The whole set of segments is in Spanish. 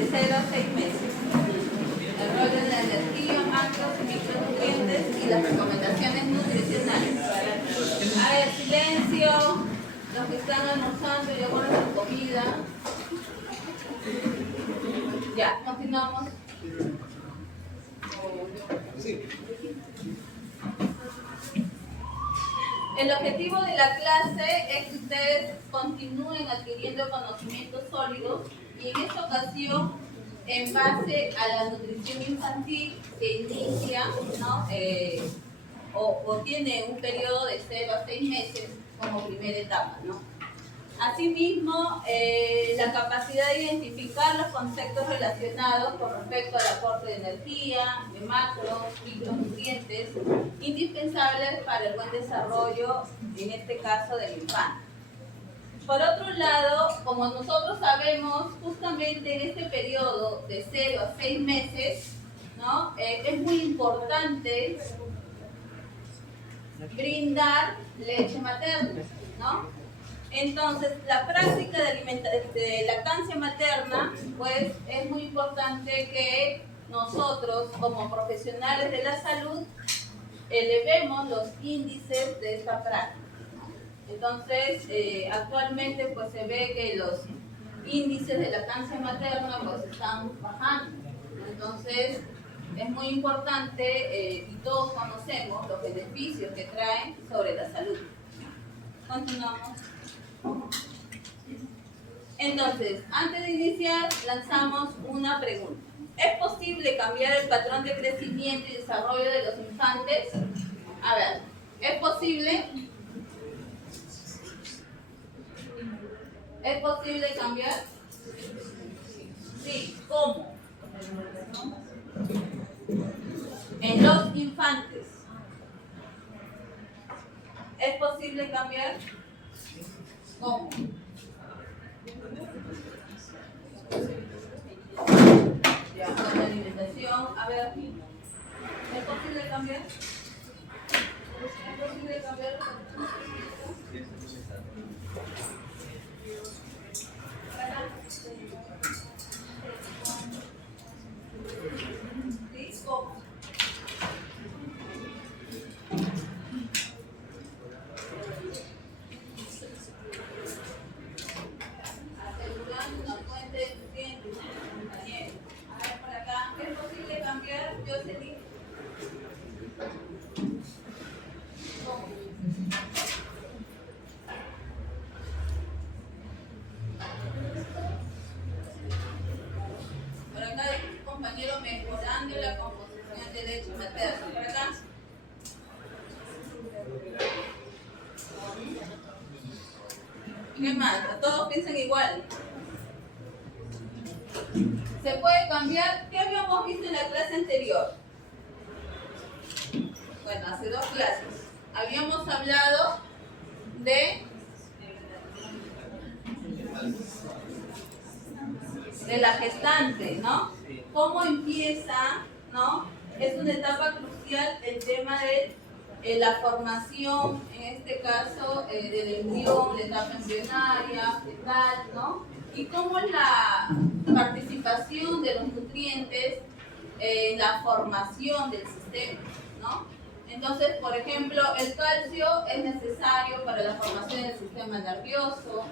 de 0 a 6 meses. El rol de la energía, macros y micronutrientes y las recomendaciones nutricionales. A ver, silencio. Los que están almorzando y aguardan su comida. Ya, continuamos. El objetivo de la clase es que ustedes continúen adquiriendo conocimientos sólidos y en esta ocasión, en base a la nutrición infantil que inicia, ¿no? O tiene un periodo de 0 a 6 meses como primera etapa, ¿no? Asimismo, la capacidad de identificar los conceptos relacionados con respecto al aporte de energía, de macros, micronutrientes, indispensables para el buen desarrollo, en este caso del infante. Por otro lado, como nosotros sabemos, justamente en este periodo de 0 a 6 meses, ¿no? Es muy importante brindar leche materna, ¿no? Entonces, la práctica de lactancia materna, pues, es muy importante que nosotros, como profesionales de la salud, elevemos los índices de esta práctica. Entonces, actualmente, pues, se ve que los índices de lactancia materna, pues, están bajando. Entonces, es muy importante, y todos conocemos los beneficios que traen sobre la salud. Continuamos. Entonces, antes de iniciar, lanzamos una pregunta. ¿Es posible cambiar el patrón de crecimiento y desarrollo de los infantes? A ver, ¿es posible? ¿Es posible cambiar? Sí, ¿cómo? En los infantes. ¿Es posible cambiar? ¿Cómo? Ya, con la alimentación, a ver, ¿es posible cambiar? ¿Es posible cambiar? ¿Sí? ¿Cómo? Asegurando una fuente de nutrientes. Bien. A ver, por acá, ¿es posible cambiar? Jocelyn. ¿Cómo? Por acá hay un compañero mejorando la composición de leche materna. Por acá. ¿Qué más? Todos piensan igual. ¿Se puede cambiar? ¿Qué habíamos visto en la clase anterior? Bueno, hace 2 clases. Habíamos hablado de la gestante, ¿no? ¿Cómo empieza, no? Es una etapa crucial el tema de la formación, en este caso, del embrión, la etapa embrionaria, fetal, ¿no? Y cómo es la participación de los nutrientes en la formación del sistema, ¿no? Entonces, por ejemplo, el calcio es necesario para la formación del sistema nervioso,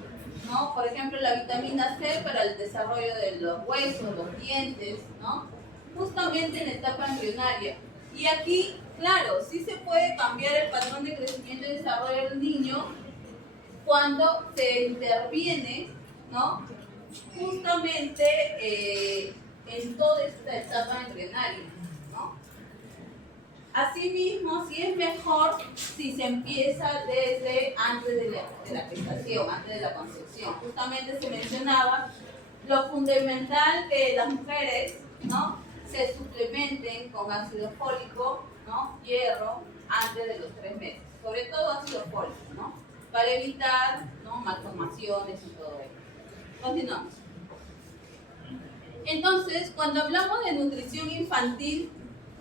¿no? Por ejemplo, la vitamina C para el desarrollo de los huesos, los dientes, ¿no? Justamente en la etapa embrionaria. Y aquí, claro, sí se puede cambiar el patrón de crecimiento y desarrollo del niño cuando se interviene, ¿no? Justamente en toda esta etapa embrionaria, ¿no? Asimismo, sí es mejor si se empieza desde antes de la gestación, antes de la concepción. Justamente se mencionaba lo fundamental que las mujeres, ¿no?, se suplementen con ácido fólico, ¿no?, hierro, antes de los 3 meses. Sobre todo ácido fólico, ¿no?, para evitar, ¿no?, malformaciones y todo ello. Continuamos. Entonces, cuando hablamos de nutrición infantil,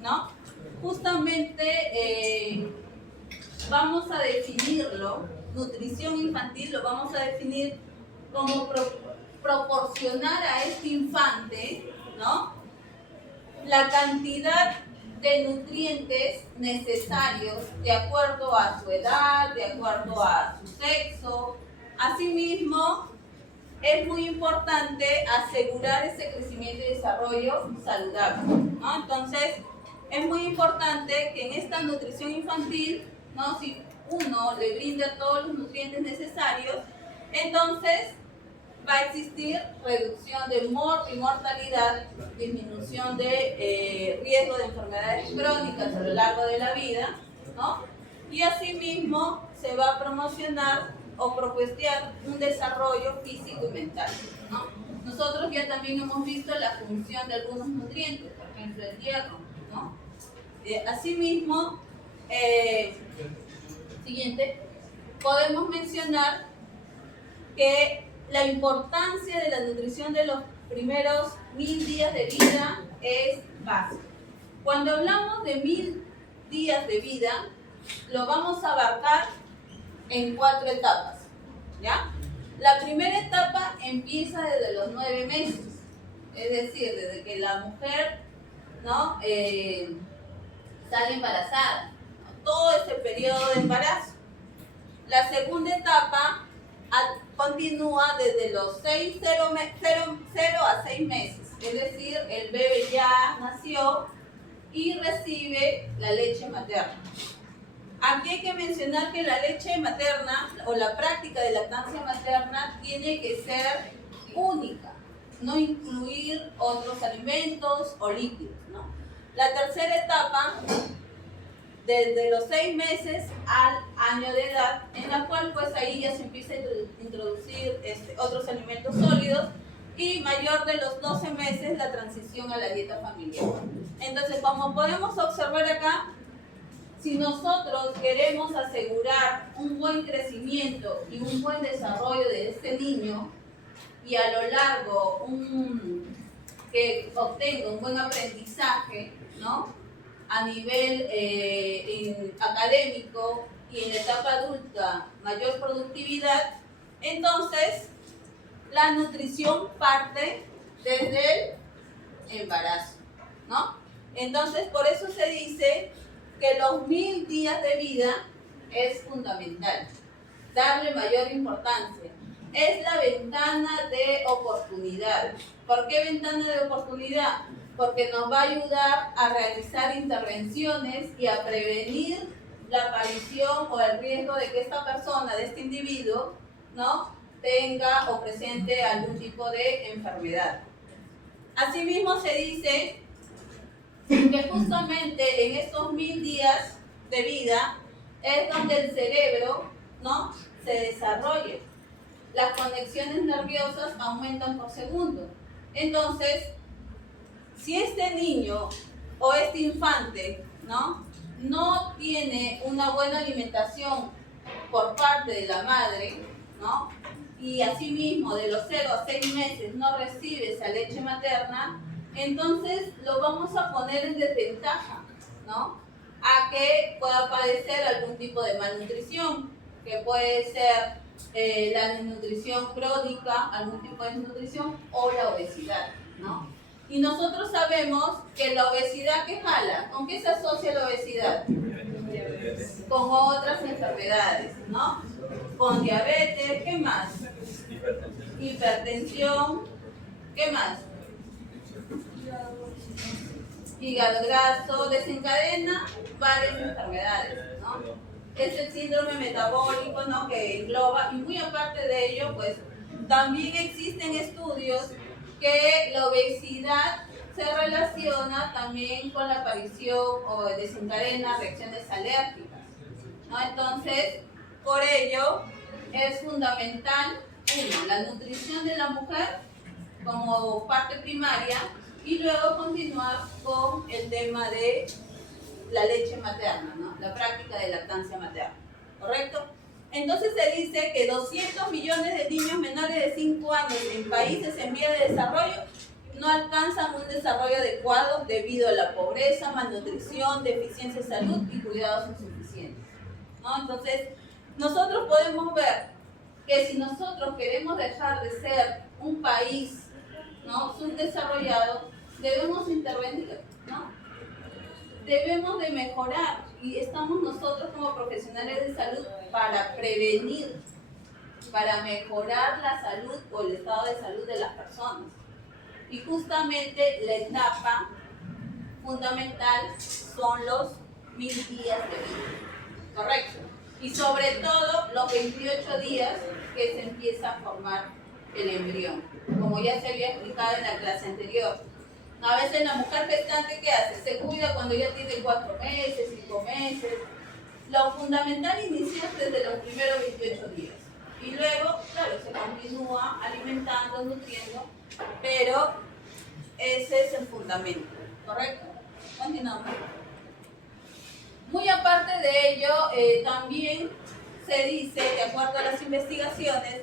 ¿no?, justamente vamos a definirlo, nutrición infantil lo vamos a definir como proporcionar a este infante, ¿no?, la cantidad de nutrientes necesarios de acuerdo a su edad, de acuerdo a su sexo. Asimismo, es muy importante asegurar ese crecimiento y desarrollo saludable, ¿no? Entonces, es muy importante que en esta nutrición infantil, ¿no?, si uno le brinda todos los nutrientes necesarios, entonces va a existir reducción de mortalidad, disminución de riesgo de enfermedades crónicas a lo largo de la vida, ¿no? Y asimismo se va a promocionar o propiciar un desarrollo físico y mental, ¿no? Nosotros ya también hemos visto la función de algunos nutrientes, por ejemplo el hierro, ¿no? Asimismo, siguiente, podemos mencionar que la importancia de la nutrición de los primeros 1000 días de vida es básica. Cuando hablamos de 1000 días de vida, lo vamos a abarcar en 4 etapas, ¿ya? La primera etapa empieza desde los 9 meses, es decir, desde que la mujer, ¿no?, sale embarazada, ¿no?, todo ese periodo de embarazo. La segunda etapa continúa desde los 0 a 6 meses, es decir, el bebé ya nació y recibe la leche materna. Aquí hay que mencionar que la leche materna o la práctica de lactancia materna tiene que ser única, no incluir otros alimentos o líquidos, ¿no? La tercera etapa, desde los 6 meses al año de edad, en la cual pues ahí ya se empieza a introducir otros alimentos sólidos, y mayor de los 12 meses la transición a la dieta familiar. Entonces, como podemos observar acá, si nosotros queremos asegurar un buen crecimiento y un buen desarrollo de este niño, y a lo largo que obtenga un buen aprendizaje, ¿no?, a nivel académico, y en la etapa adulta mayor productividad, entonces la nutrición parte desde el embarazo, ¿no? Entonces, por eso se dice que los 1000 días de vida es fundamental darle mayor importancia. Es la ventana de oportunidad. ¿Por qué ventana de oportunidad? Porque nos va a ayudar a realizar intervenciones y a prevenir la aparición o el riesgo de que esta persona, de este individuo, ¿no?, tenga o presente algún tipo de enfermedad. Asimismo, se dice que justamente en estos 1000 días de vida es donde el cerebro, ¿no?, se desarrolla. Las conexiones nerviosas aumentan por segundo. Entonces, si este niño o este infante, no tiene una buena alimentación por parte de la madre, ¿no?, y asimismo de los 0 a 6 meses no recibe esa leche materna, entonces lo vamos a poner en desventaja, ¿no?, a que pueda padecer algún tipo de malnutrición, que puede ser la desnutrición crónica, algún tipo de desnutrición, o la obesidad, ¿no? Y nosotros sabemos que la obesidad, ¿qué jala? ¿Con qué se asocia la obesidad? Con otras enfermedades, ¿no? Con diabetes, ¿qué más? Hipertensión, ¿qué más? Hígado graso, desencadena varias enfermedades, ¿no? Es el síndrome metabólico, ¿no?, que engloba, y muy aparte de ello, pues también existen estudios que la obesidad se relaciona también con la aparición o desencadena reacciones alérgicas, ¿no? Entonces, por ello es fundamental, uno, la nutrición de la mujer como parte primaria, y luego continuar con el tema de la leche materna, ¿no?, la práctica de lactancia materna, ¿correcto? Entonces se dice que 200 millones de niños menores de 5 años en países en vía de desarrollo no alcanzan un desarrollo adecuado debido a la pobreza, malnutrición, deficiencia de salud y cuidados insuficientes, ¿no? Entonces, nosotros podemos ver que si nosotros queremos dejar de ser un país, ¿no?, subdesarrollado, debemos intervenir, ¿no? Debemos de mejorar, y estamos nosotros como profesionales de salud para prevenir, para mejorar la salud o el estado de salud de las personas. Y justamente la etapa fundamental son los 1000 días de vida, ¿correcto? Y sobre todo los 28 días que se empieza a formar el embrión, como ya se había explicado en la clase anterior. A veces la mujer gestante, ¿qué hace? Se cuida cuando ya tiene 4 meses, 5 meses. Lo fundamental inicia desde los primeros 28 días. Y luego, claro, se continúa alimentando, nutriendo, pero ese es el fundamento, ¿correcto? Continuamos. Muy aparte de ello, también se dice, de acuerdo a las investigaciones,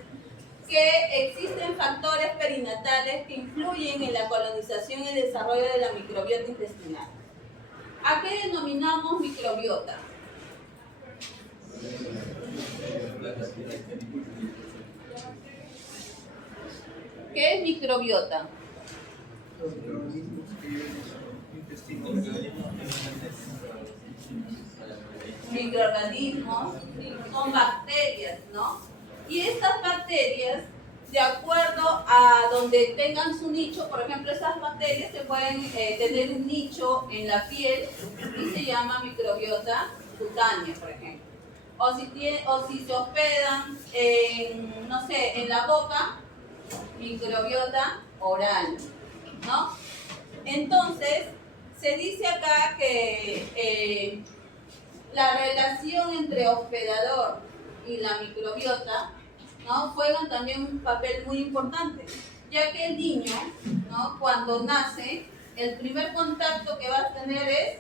que existen factores perinatales que influyen en la colonización y el desarrollo de la microbiota intestinal. ¿A qué denominamos microbiota? ¿Qué es microbiota? Microorganismos, son bacterias, ¿no? Y estas bacterias, de acuerdo a donde tengan su nicho, por ejemplo, esas bacterias se pueden tener un nicho en la piel y se llama microbiota cutánea, por ejemplo. O si se hospedan en, no sé, en la boca, microbiota oral, ¿no? Entonces, se dice acá que la relación entre hospedador y la microbiota, ¿no?, juegan también un papel muy importante, ya que el niño, ¿no?, cuando nace, el primer contacto que va a tener es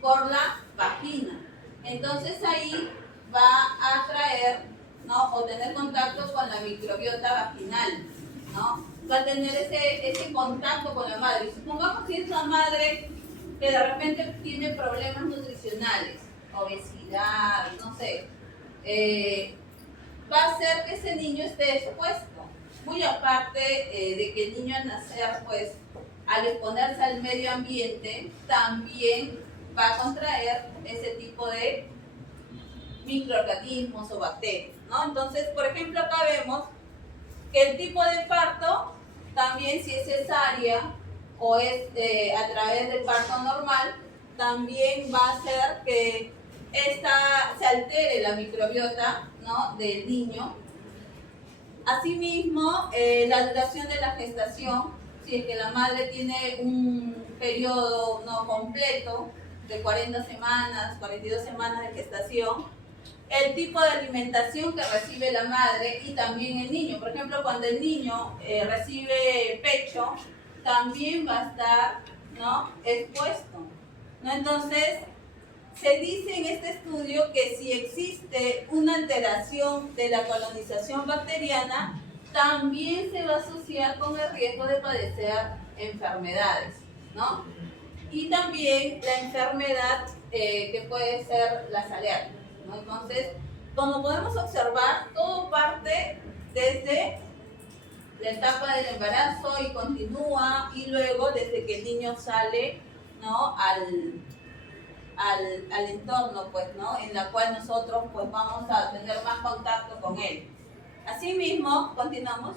por la vagina. Entonces ahí va a atraer, ¿no?, o tener contacto con la microbiota vaginal, ¿no? Va a tener ese contacto con la madre. Y supongamos que es una madre que de repente tiene problemas nutricionales, obesidad, no sé, va a hacer que ese niño esté expuesto. Muy aparte de que el niño al nacer, pues, al exponerse al medio ambiente, también va a contraer ese tipo de microorganismos o bacterias, ¿no? Entonces, por ejemplo, acá vemos que el tipo de parto, también si es cesárea o es a través del parto normal, también va a hacer que se altere la microbiota, ¿no?, del niño. Asimismo, la duración de la gestación, si es que la madre tiene un periodo no completo de 40 semanas, 42 semanas de gestación, el tipo de alimentación que recibe la madre y también el niño. Por ejemplo, cuando el niño recibe pecho, también va a estar, ¿no?, expuesto, ¿no? Entonces, se dice en este estudio que si existe una alteración de la colonización bacteriana, también se va a asociar con el riesgo de padecer enfermedades, ¿no? Y también la enfermedad que puede ser las alergias, ¿no? Entonces, como podemos observar, todo parte desde la etapa del embarazo y continúa, y luego desde que el niño sale, ¿no?, al entorno, pues, ¿no?, en la cual nosotros, pues, vamos a tener más contacto con él. Asimismo, continuamos.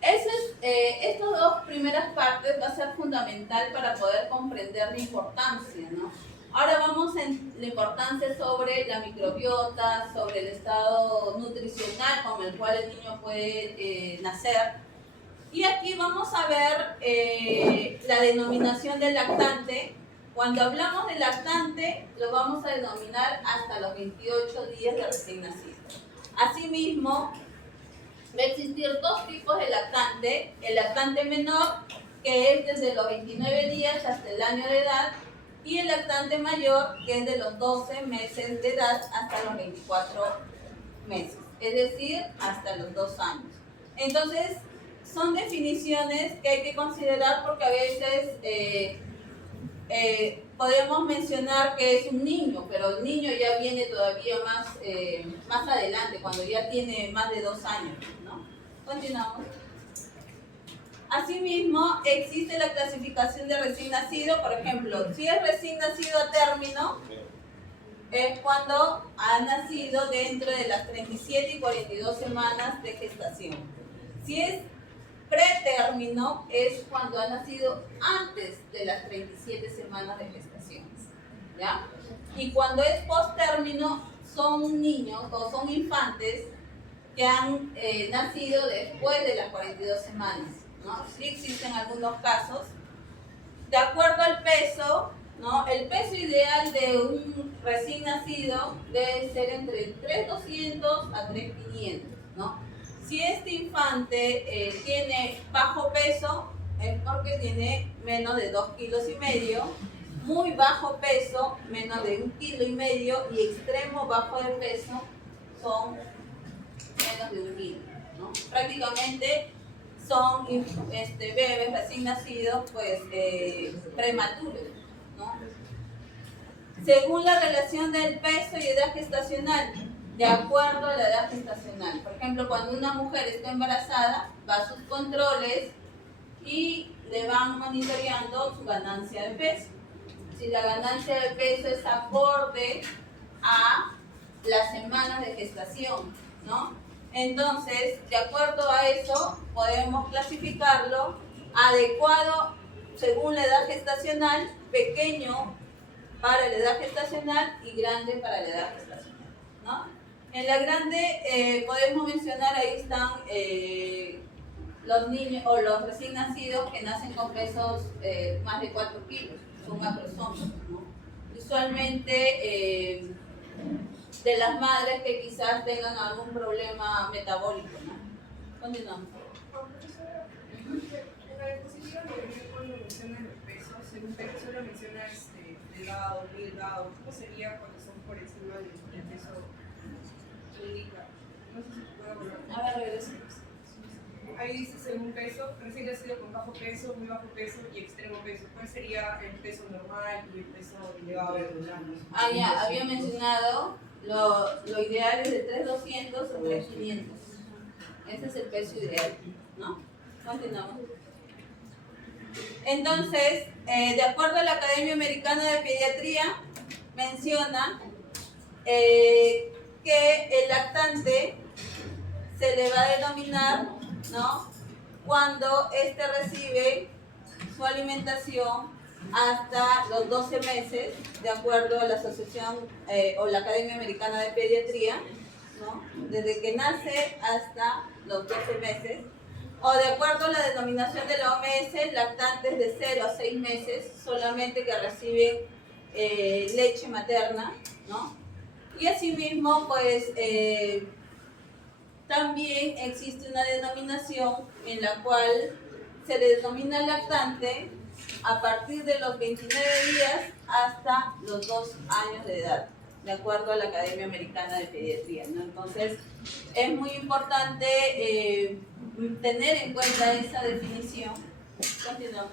Estas dos primeras partes va a ser fundamental para poder comprender la importancia, ¿no? Ahora vamos en la importancia sobre la microbiota, sobre el estado nutricional con el cual el niño puede nacer. Y aquí vamos a ver la denominación del lactante. Cuando hablamos de lactante, lo vamos a denominar hasta los 28 días de recién nacido. Asimismo, va a existir dos tipos de lactante: el lactante menor, que es desde los 29 días hasta el año de edad, y el lactante mayor, que es de los 12 meses de edad hasta los 24 meses, es decir, hasta los 2 años. Entonces, son definiciones que hay que considerar porque a veces podemos mencionar que es un niño, pero el niño ya viene todavía más adelante, cuando ya tiene más de 2 años, ¿no? Continuamos. Asimismo, existe la clasificación de recién nacido. Por ejemplo, si es recién nacido a término, es cuando ha nacido dentro de las 37 y 42 semanas de gestación. Si es pretérmino, es cuando ha nacido antes de las 37 semanas de gestación, ¿ya? Y cuando es posttérmino, son niños o son infantes que han nacido después de las 42 semanas, ¿no? Sí existen algunos casos. De acuerdo al peso, ¿no? El peso ideal de un recién nacido debe ser entre 3.200 a 3.500, ¿no? Si este infante tiene bajo peso, es porque tiene menos de 2,5 kilos, muy bajo peso, menos de 1,5 kilos, y extremo bajo de peso son menos de 1 kilo, ¿no? Prácticamente son bebés recién nacidos, pues prematuros, ¿no? Según la relación del peso y edad gestacional, de acuerdo a la edad gestacional. Por ejemplo, cuando una mujer está embarazada, va a sus controles y le van monitoreando su ganancia de peso. Si la ganancia de peso es acorde a las semanas de gestación, ¿no? Entonces, de acuerdo a eso, podemos clasificarlo adecuado según la edad gestacional, pequeño para la edad gestacional y grande para la edad gestacional, ¿no? En la grande podemos mencionar, ahí están los niños o los recién nacidos que nacen con pesos más de 4 kilos, son macrosomas, ¿no? Usualmente de las madres que quizás tengan algún problema metabólico, ¿no? Continuamos. En la diapositiva cuando mencionan el peso, según peso solo menciona delgado, muy delgado. ¿Cómo sería cuando son por encima del peso que indica? No sé si puedo hablar. A ver, regresa. Ahí dice según peso, recién nacido con bajo peso, muy bajo peso y extremo peso. ¿Cuál sería el peso normal y el peso elevado? Ah, ya, había mencionado lo ideal es de 3,200 a 3,500. Ese es el peso ideal, ¿no? Continuamos. Entonces, de acuerdo a la Academia Americana de Pediatría, menciona que el lactante se le va a denominar, ¿no?, cuando éste recibe su alimentación hasta los 12 meses, de acuerdo a la Asociación o la Academia Americana de Pediatría, ¿no?, desde que nace hasta los 12 meses, o de acuerdo a la denominación de la OMS, lactantes de 0 a 6 meses solamente que reciben leche materna, ¿no? Y asimismo, pues también existe una denominación en la cual se le denomina lactante a partir de los 29 días hasta los 2 años de edad, de acuerdo a la Academia Americana de Pediatría, ¿no? Entonces, es muy importante tener en cuenta esa definición. Continuamos.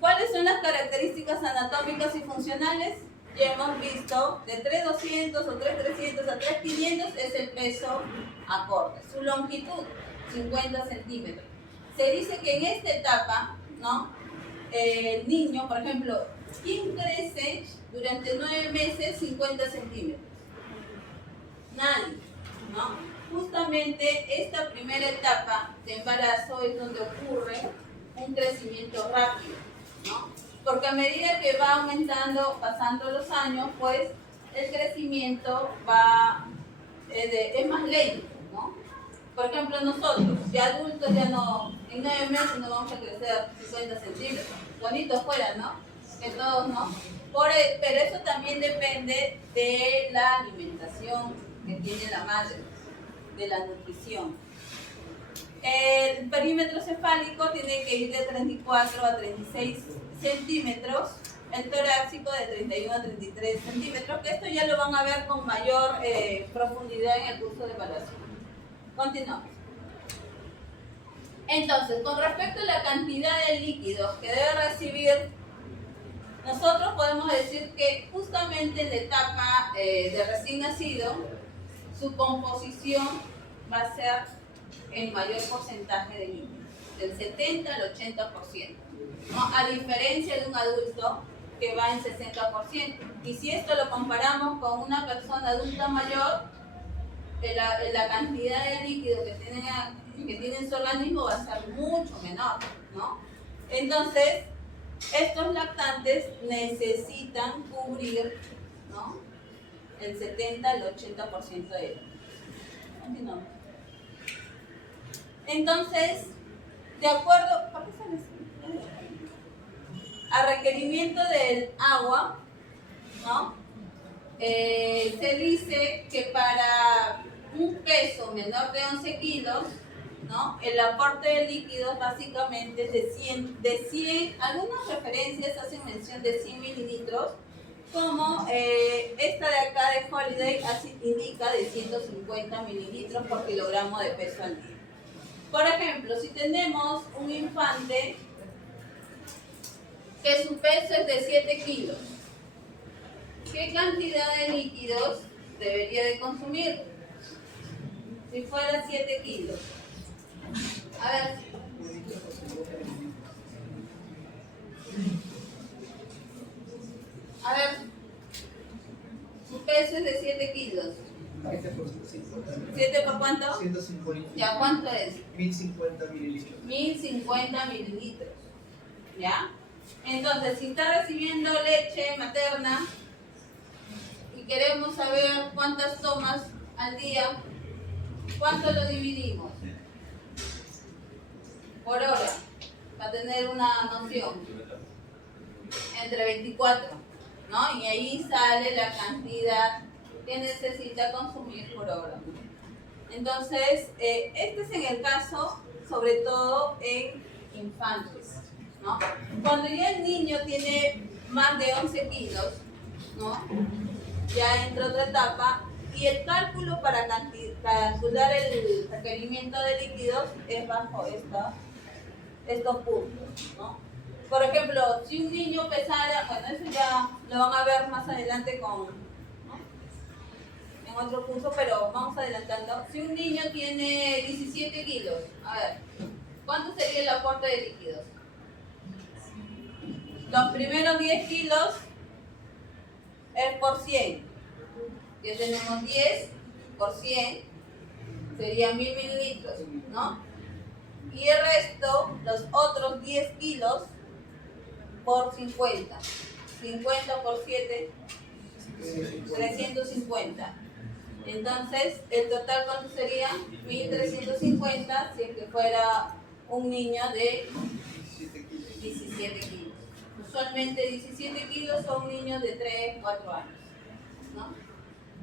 ¿Cuáles son las características anatómicas y funcionales? Ya hemos visto, de 3,200 o 3,300 a 3,500 es el peso acorde. Su longitud, 50 centímetros. Se dice que en esta etapa, ¿no?, el niño, por ejemplo, ¿quién crece durante 9 meses 50 centímetros? Nadie, ¿no? Justamente esta primera etapa de embarazo es donde ocurre un crecimiento rápido, ¿no? Porque a medida que va aumentando, pasando los años, pues el crecimiento es más lento, ¿no? Por ejemplo, nosotros, de adultos, ya no, en 9 meses no vamos a crecer 50 centímetros. Bonitos fuera, ¿no? Que todos, ¿no? Pero eso también depende de la alimentación que tiene la madre, de la nutrición. El perímetro cefálico tiene que ir de 34 a 36 centímetros, el torácico de 31 a 33 centímetros, que esto ya lo van a ver con mayor profundidad en el curso de evaluación. Continuamos. Entonces, con respecto a la cantidad de líquidos que debe recibir, nosotros podemos decir que justamente en la etapa de recién nacido, su composición va a ser el mayor porcentaje de líquidos, del 70 al 80%, ¿no? A diferencia de un adulto que va en 60%. Y si esto lo comparamos con una persona adulta mayor, la cantidad de líquido que tiene en su organismo va a ser mucho menor, ¿no? Entonces, estos lactantes necesitan cubrir, ¿no?, el 70 al 80% de ellos. Continuamos. Entonces, de acuerdo, ¿por qué sale así? A requerimiento del agua, ¿no? Se dice que para un peso menor de 11 kilos, ¿no?, el aporte de líquidos básicamente es de 100, algunas referencias hacen mención de 100 mililitros, como esta de acá de Holiday así indica de 150 mililitros por kilogramo de peso al día. Por ejemplo, si tenemos un infante que su peso es de 7 kilos, ¿qué cantidad de líquidos debería de consumir? Si fuera 7 kilos. A ver. A ver. Su peso es de 7 kilos. 7 por cuánto? 150. ¿Ya cuánto es? 1050 mililitros. 1050 mililitros. ¿Ya? Entonces, si está recibiendo leche materna y queremos saber cuántas tomas al día, ¿cuánto lo dividimos? Por hora, para tener una noción. Entre 24, ¿no? Y ahí sale la cantidad que necesita consumir por hora. Entonces, este es en el caso, sobre todo en infantes, ¿no? Cuando ya el niño tiene más de 11 kilos, ¿no?, ya entra otra etapa y el cálculo para calcular el requerimiento de líquidos es bajo estos puntos, ¿no? Por ejemplo, si un niño pesara, bueno, eso ya lo van a ver más adelante en otro curso, pero vamos adelantando. Si un niño tiene 17 kilos, a ver, ¿cuánto sería el aporte de líquidos? Los primeros 10 kilos es por 100. Ya tenemos 10 por 100, serían 1000 mililitros, ¿no? Y el resto, los otros 10 kilos por 50. 50 por 7, 350. Entonces, el total, ¿cuánto sería? 1350 si es que fuera un niño de 17 kilos. Usualmente 17 kilos son niños de 3, 4 años, ¿no?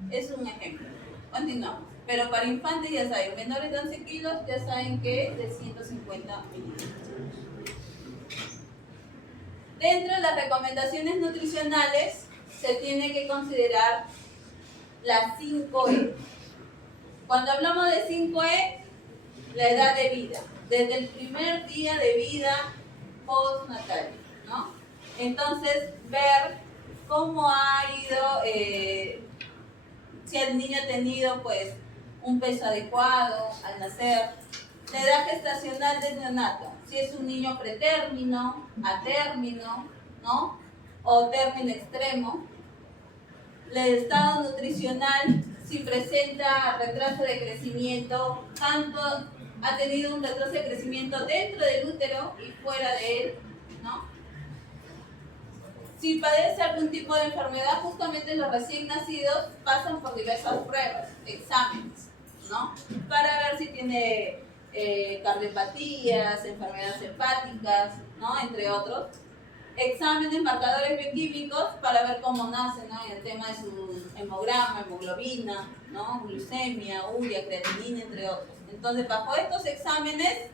Es un ejemplo. Continuamos. Pero para infantes ya saben, menores de 11 kilos ya saben que es de 150 mililitros. Dentro de las recomendaciones nutricionales se tiene que considerar las 5E. Cuando hablamos de 5E, la edad de vida, desde el primer día de vida postnatal, ¿no? Entonces, ver cómo ha ido, si el niño ha tenido pues un peso adecuado al nacer, la edad gestacional del neonato, si es un niño pretérmino, a término, ¿no?, o término extremo, el estado nutricional, si presenta retraso de crecimiento, tanto ha tenido un retraso de crecimiento dentro del útero y fuera de él, ¿no? Si padece algún tipo de enfermedad, justamente los recién nacidos pasan por diversas pruebas, exámenes, ¿no?, para ver si tiene cardiopatías, enfermedades hepáticas, ¿no?, entre otros. Exámenes, marcadores bioquímicos para ver cómo nace, ¿no?, en el tema de su hemograma, hemoglobina, ¿no?, glucemia, urea, creatinina, entre otros. Entonces, bajo estos exámenes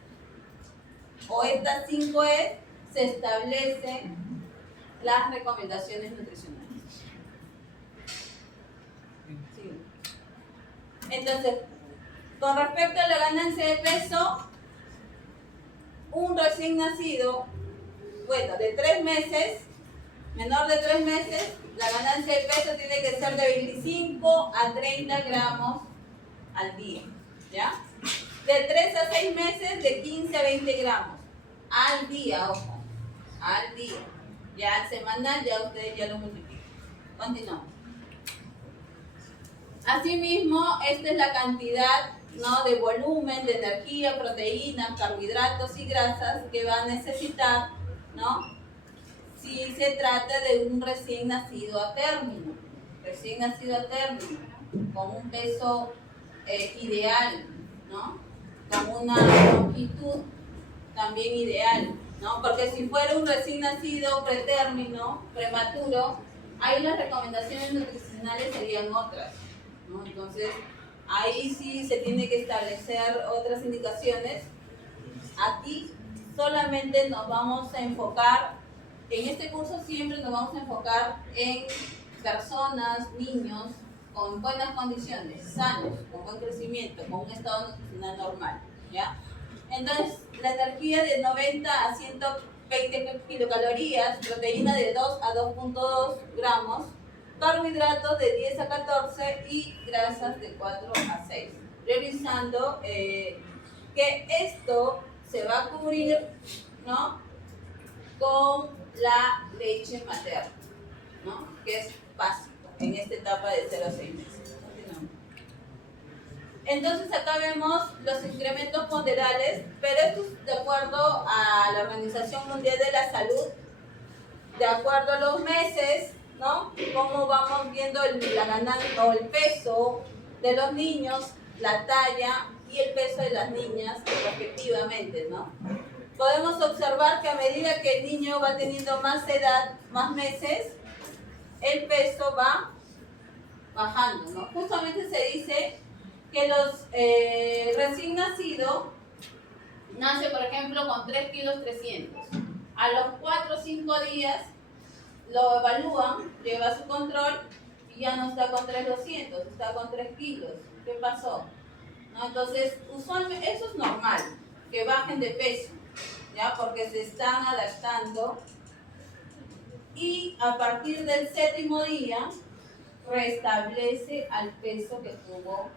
o estas 5E se establecen las recomendaciones nutricionales. Sí. Entonces, con respecto a la ganancia de peso, un recién nacido, bueno, de 3 meses, menor de 3 meses, la ganancia de peso tiene que ser de 25 a 30 gramos al día, ¿ya? De 3 a 6 meses, de 15 a 20 gramos al día, ojo, al día. Ya al semanal, ya ustedes ya lo multiplican. Continuamos. Asimismo, esta es la cantidad, ¿no?, de volumen, de energía, proteínas, carbohidratos y grasas que va a necesitar, ¿no?, si se trata de un recién nacido a término. Recién nacido a término, con un peso ideal, ¿no?, con una longitud también ideal, ¿no? Porque si fuera un recién nacido pretérmino, prematuro, ahí las recomendaciones nutricionales serían otras, ¿no? Entonces, ahí sí se tiene que establecer otras indicaciones. Aquí solamente nos vamos a enfocar, en este curso siempre nos vamos a enfocar en personas, niños, con buenas condiciones, sanos, con buen crecimiento, con un estado nutricional normal, ¿ya? Entonces, la energía de 90 a 120 kilocalorías, proteína de 2 a 2.2 gramos, carbohidratos de 10 a 14 y grasas de 4 a 6. Revisando que esto se va a cubrir, ¿no?, con la leche materna, ¿no?, que es básico en esta etapa de 0 a 6 meses. Entonces acá vemos los incrementos ponderales, pero esto es de acuerdo a la Organización Mundial de la Salud, de acuerdo a los meses, ¿no?, cómo vamos viendo la ganancia o el peso de los niños, la talla y el peso de las niñas respectivamente, ¿no? Podemos observar que a medida que el niño va teniendo más edad, más meses, el peso va bajando, ¿no? Justamente se dice que los recién nacidos nace, por ejemplo, con 3 kilos 300. A los 4 o 5 días lo evalúan, lleva su control y ya no está con 3,200, está con 3 kilos. ¿Qué pasó? ¿No? Entonces, usualmente eso es normal, que bajen de peso, ¿ya? Porque se están adaptando y a partir del 7º día restablece al peso que tuvo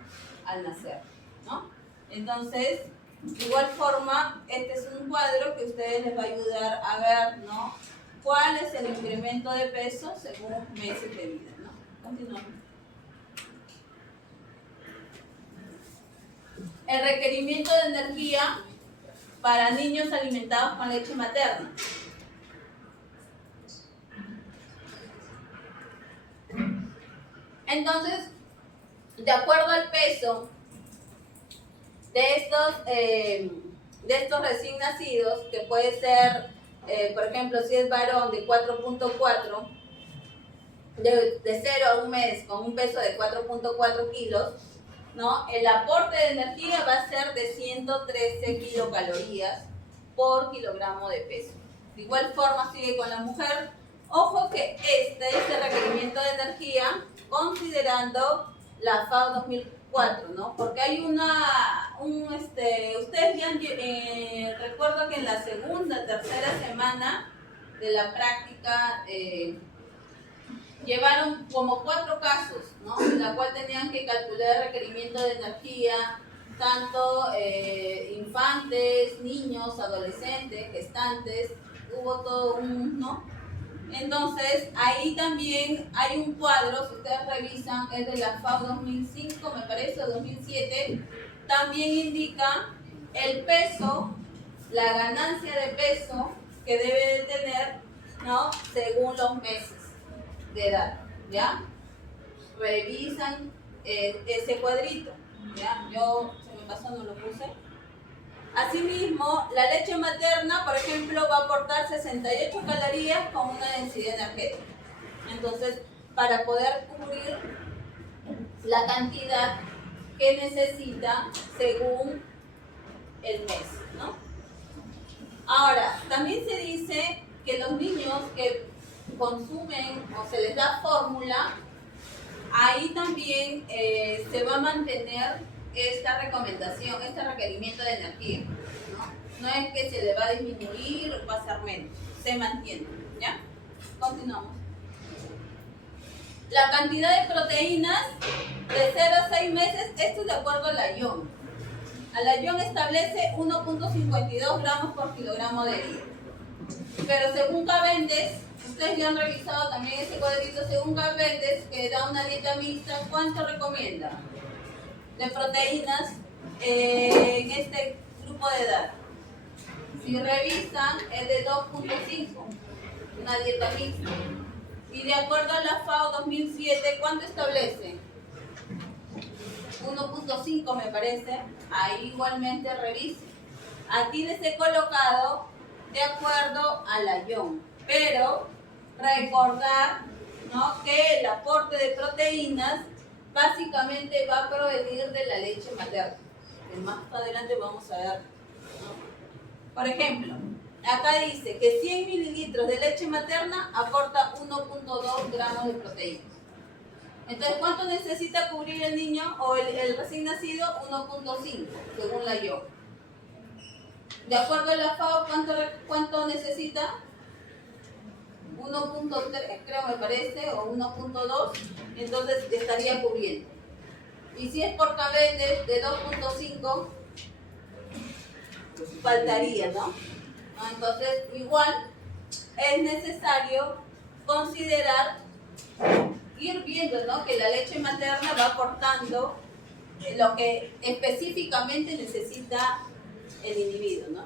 al nacer, ¿no? Entonces, de igual forma, este es un cuadro que a ustedes les va a ayudar a ver, ¿no?, cuál es el incremento de peso según meses de vida, ¿no? Continuamos. El requerimiento de energía para niños alimentados con leche materna. Entonces, de acuerdo al peso de estos recién nacidos, que puede ser, por ejemplo, si es varón de 4.4, de 0 a 1 mes con un peso de 4.4 kilos, ¿no?, el aporte de energía va a ser de 113 kilocalorías por kilogramo de peso. De igual forma sigue con la mujer. Ojo que este es el requerimiento de energía considerando la FAO 2004, ¿no? Porque hay ustedes ya recuerdo que en la segunda, tercera semana de la práctica llevaron como 4 casos, ¿no?, en la cual tenían que calcular el requerimiento de energía, tanto infantes, niños, adolescentes, gestantes, hubo todo ¿no? Entonces, ahí también hay un cuadro, si ustedes revisan, es de la FAO 2005, me parece, o 2007, también indica el peso, la ganancia de peso que debe de tener, ¿no?, según los meses de edad, ¿ya? Revisan ese cuadrito, ¿ya? Yo, se me pasó, no lo puse. Asimismo, la leche materna, por ejemplo, va a aportar 68 calorías con una densidad energética. Entonces, para poder cubrir la cantidad que necesita según el mes, ¿no? Ahora, también se dice que los niños que consumen o se les da fórmula, ahí también se va a mantener esta recomendación, este requerimiento de energía, ¿no? No es que se le va a disminuir o va a ser menos, se mantiene, ¿ya? Continuamos. La cantidad de proteínas de 0 a 6 meses, esto es de acuerdo a la IOM. A la IOM establece 1.52 gramos por kilogramo de día. Pero según Cavendish, ustedes ya han revisado también ese cuadrito, según Cavendish, que da una dieta mixta, ¿cuánto recomienda de proteínas en este grupo de edad? Si revisan, es de 2.5, una dieta mixta. Y de acuerdo a la FAO 2007, ¿cuánto establece? 1.5 me parece. Ahí igualmente revisen. Aquí les he colocado de acuerdo a la IOM. Pero recordar, ¿no?, que el aporte de proteínas básicamente va a provenir de la leche materna. Que más adelante vamos a ver, ¿no? Por ejemplo, acá dice que 100 mililitros de leche materna aporta 1.2 gramos de proteínas. Entonces, ¿cuánto necesita cubrir el niño o el recién nacido? 1.5, según la IOM. De acuerdo a la FAO, ¿cuánto necesita? 1.3, creo me parece, o 1.2, entonces estaría cubriendo. Y si es por Cavendish de 2.5, faltaría, ¿no? Entonces, igual es necesario considerar, ir viendo, ¿no?, que la leche materna va aportando lo que específicamente necesita el individuo, ¿no?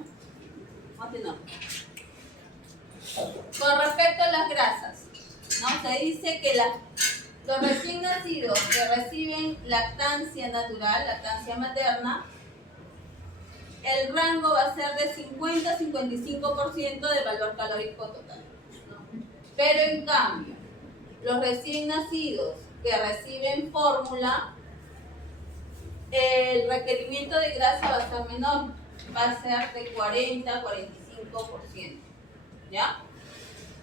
Continuamos. Con respecto a las grasas, ¿no?, se dice que los recién nacidos que reciben lactancia natural, lactancia materna, el rango va a ser de 50 a 55% de valor calórico total, ¿no? Pero en cambio, los recién nacidos que reciben fórmula, el requerimiento de grasa va a ser menor, va a ser de 40 a 45%, ¿ya?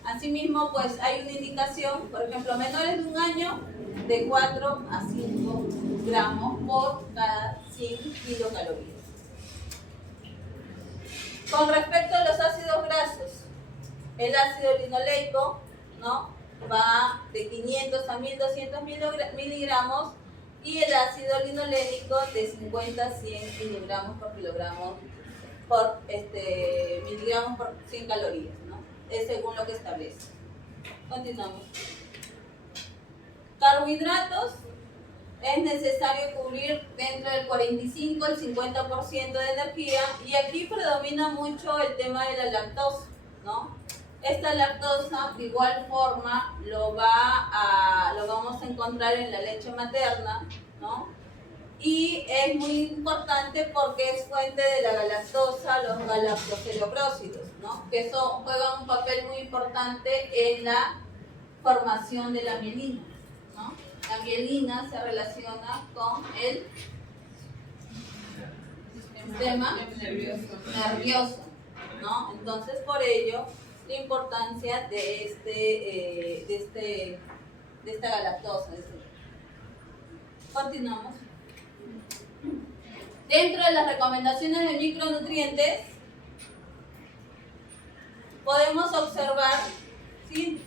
Asimismo, pues hay una indicación, por ejemplo, menores de un año, de 4 a 5 gramos por cada 100 kilocalorías. Con respecto a los ácidos grasos, el ácido linoleico, ¿no?, va de 500 a 1200 miligramos y el ácido linolénico de 50 a 100 miligramos por kilogramo por miligramos por 100 calorías, ¿no? Es según lo que establece. Continuamos. Carbohidratos es necesario cubrir dentro del 45 al 50% de energía, y aquí predomina mucho el tema de la lactosa, ¿no? Esta lactosa de igual forma lo vamos a encontrar en la leche materna, ¿no? Y es muy importante porque es fuente de la galactosa, los galactosiloprósidos, ¿no?, que eso juega un papel muy importante en la formación de la mielina, ¿no? La mielina se relaciona con el sistema nervioso, ¿no? Entonces, por ello, la importancia de esta galactosa. Continuamos. Dentro de las recomendaciones de micronutrientes, podemos observar, ¿sí?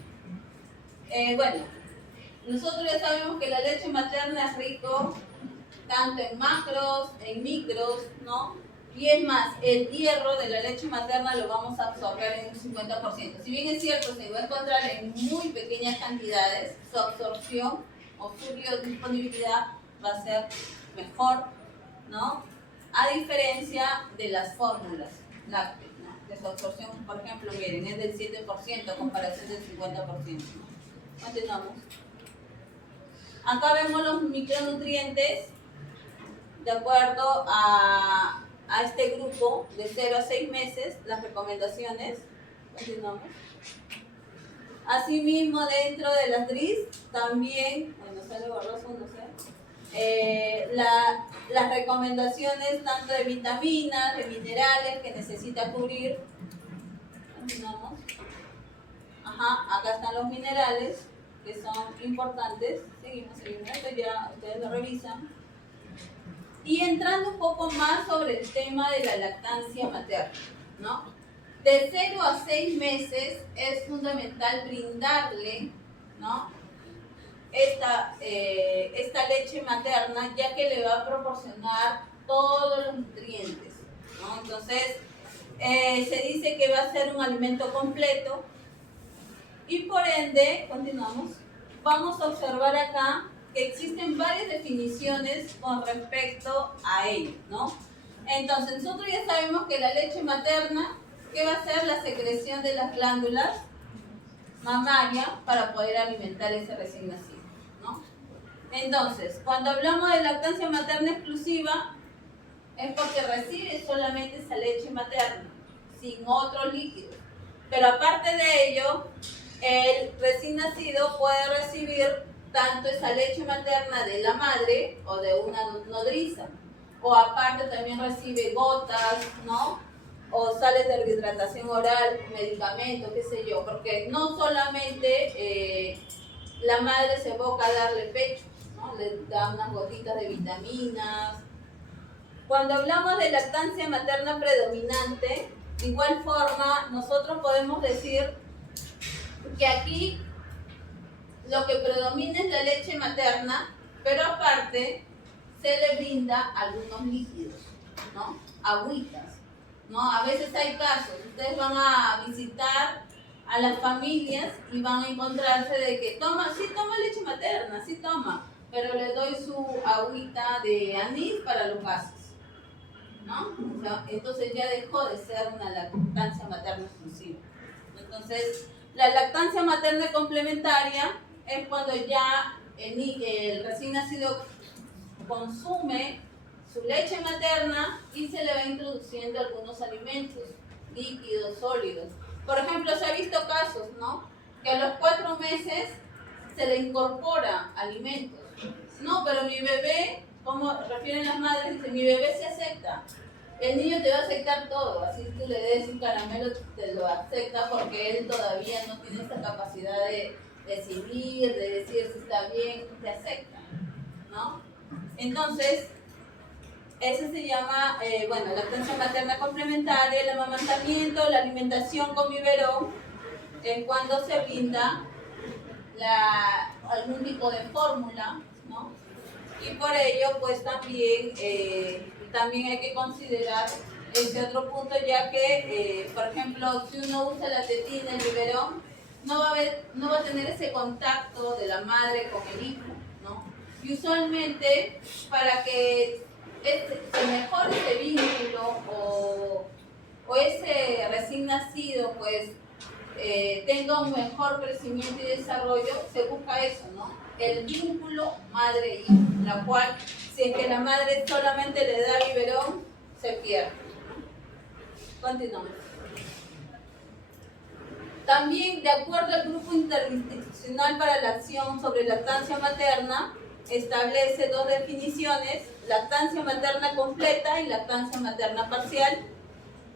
Bueno, nosotros ya sabemos que la leche materna es rico tanto en macros, en micros, ¿no? Y es más, el hierro de la leche materna lo vamos a absorber en un 50%. Si bien es cierto, se va a encontrar en muy pequeñas cantidades, su absorción o su biodisponibilidad va a ser mejor, ¿no?, a diferencia de las fórmulas lácteas, ¿no?, que su absorción, por ejemplo, miren, es del 7% a comparación del 50%, ¿no? Continuamos. Acá vemos los micronutrientes de acuerdo a este grupo de 0 a 6 meses, las recomendaciones. Continuamos. Asimismo, dentro de las DRIS también, bueno, sale borroso, no sé, las recomendaciones tanto de vitaminas, de minerales que necesita cubrir. Continuamos. Ajá, acá están los minerales que son importantes. Seguimos, esto ya ustedes lo revisan. Y entrando un poco más sobre el tema de la lactancia materna, ¿no? De 0 a 6 meses es fundamental brindarle, ¿no?, esta leche materna, ya que le va a proporcionar todos los nutrientes, ¿no? Entonces, se dice que va a ser un alimento completo y por ende, continuamos, vamos a observar acá que existen varias definiciones con respecto a ello, ¿no? Entonces, nosotros ya sabemos que la leche materna, ¿qué va a ser? La secreción de las glándulas mamarias para poder alimentar ese recién nacido, ¿no? Entonces, cuando hablamos de lactancia materna exclusiva, es porque recibe solamente esa leche materna, sin otros líquidos. Pero aparte de ello, el recién nacido puede recibir tanto esa leche materna de la madre o de una nodriza, o aparte también recibe gotas, ¿no?, o sales de rehidratación oral, medicamentos, qué sé yo, porque no solamente la madre se evoca a darle pecho, ¿no?, le da unas gotitas de vitaminas. Cuando hablamos de lactancia materna predominante, de igual forma nosotros podemos decir que aquí lo que predomina es la leche materna, pero aparte se le brinda algunos líquidos, ¿no?, agüitas, ¿no? A veces hay casos, ustedes van a visitar a las familias y van a encontrarse de que sí toma leche materna, sí toma, pero le doy su agüita de anís para los gases, ¿no? O sea, entonces ya dejó de ser una lactancia materna exclusiva. Entonces, la lactancia materna complementaria es cuando ya el recién nacido consume su leche materna y se le va introduciendo algunos alimentos líquidos, sólidos. Por ejemplo, se ha visto casos, ¿no?, que a los 4 meses se le incorpora alimentos. No, pero mi bebé, como refieren las madres, dicen, mi bebé se acepta. El niño te va a aceptar todo, así tú le des un caramelo, te lo acepta porque él todavía no tiene esa capacidad de decidir, de decir si está bien, te acepta, ¿no? Entonces, ese se llama, lactancia materna complementaria, el amamantamiento, la alimentación con biberón, cuando se brinda algún tipo de fórmula, ¿no? Y por ello, pues también hay que considerar ese otro punto, ya que, por ejemplo, si uno usa la tetina, el biberón, no va a tener ese contacto de la madre con el hijo, ¿no? Y usualmente, para que se mejore ese vínculo o ese recién nacido, pues, tenga un mejor crecimiento y desarrollo, se busca eso, ¿no?, el vínculo madre-hijo, la cual, si es que la madre solamente le da biberón, se pierde. Continuamos. También, de acuerdo al Grupo Interinstitucional para la Acción sobre Lactancia Materna, establece 2 definiciones: lactancia materna completa y lactancia materna parcial.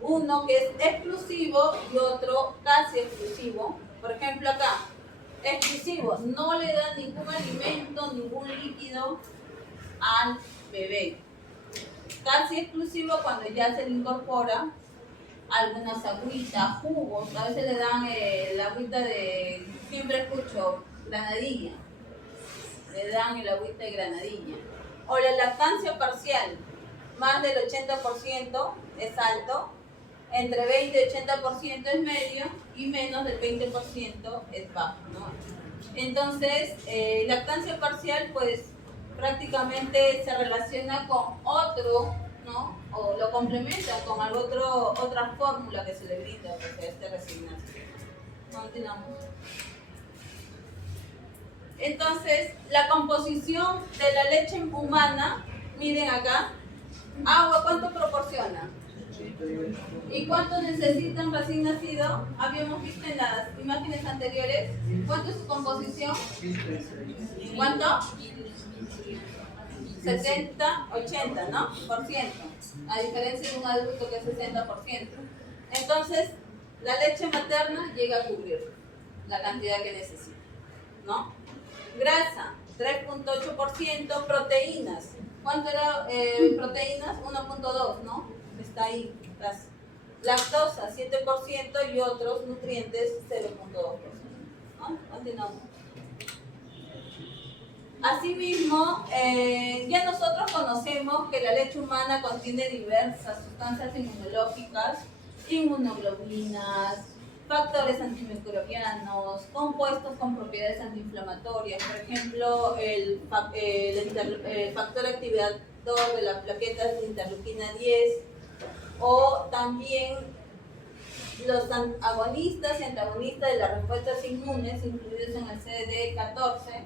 Uno que es exclusivo y otro casi exclusivo. Por ejemplo, acá, exclusivo, no le da ningún alimento, ningún líquido al bebé. Casi exclusivo, cuando ya se le incorpora algunas agüitas, jugos, a veces le dan la agüita siempre escucho, granadilla, le dan el agüita de granadilla. O la lactancia parcial, más del 80% es alto, entre 20 y 80% es medio y menos del 20% es bajo, ¿no? Entonces, lactancia parcial, pues prácticamente se relaciona con otro, ¿no?, o lo complementa con otra fórmula que se le brinda, pues, a este recién nacido. Continuamos. Entonces, la composición de la leche humana, miren acá, agua, ¿cuánto proporciona? ¿Y cuánto necesita un recién nacido? Habíamos visto en las imágenes anteriores. ¿Cuánto es su composición? ¿Cuánto? 70, 80, ¿no? Por ciento. A diferencia de un adulto que es 60%. Entonces, la leche materna llega a cubrir la cantidad que necesita, ¿no? Grasa, 3.8%. Proteínas, ¿Cuánto era proteínas? 1.2, ¿no? Está ahí. Lactosa, 7% y otros nutrientes, 0.2%. ¿No? Continuamos. Asimismo, ya nosotros conocemos que la leche humana contiene diversas sustancias inmunológicas, inmunoglobulinas, factores antimicrobianos, compuestos con propiedades antiinflamatorias, por ejemplo, el factor activador de las plaquetas de interleuquina 10, o también los agonistas y antagonistas de las respuestas inmunes, incluidos en el CD14,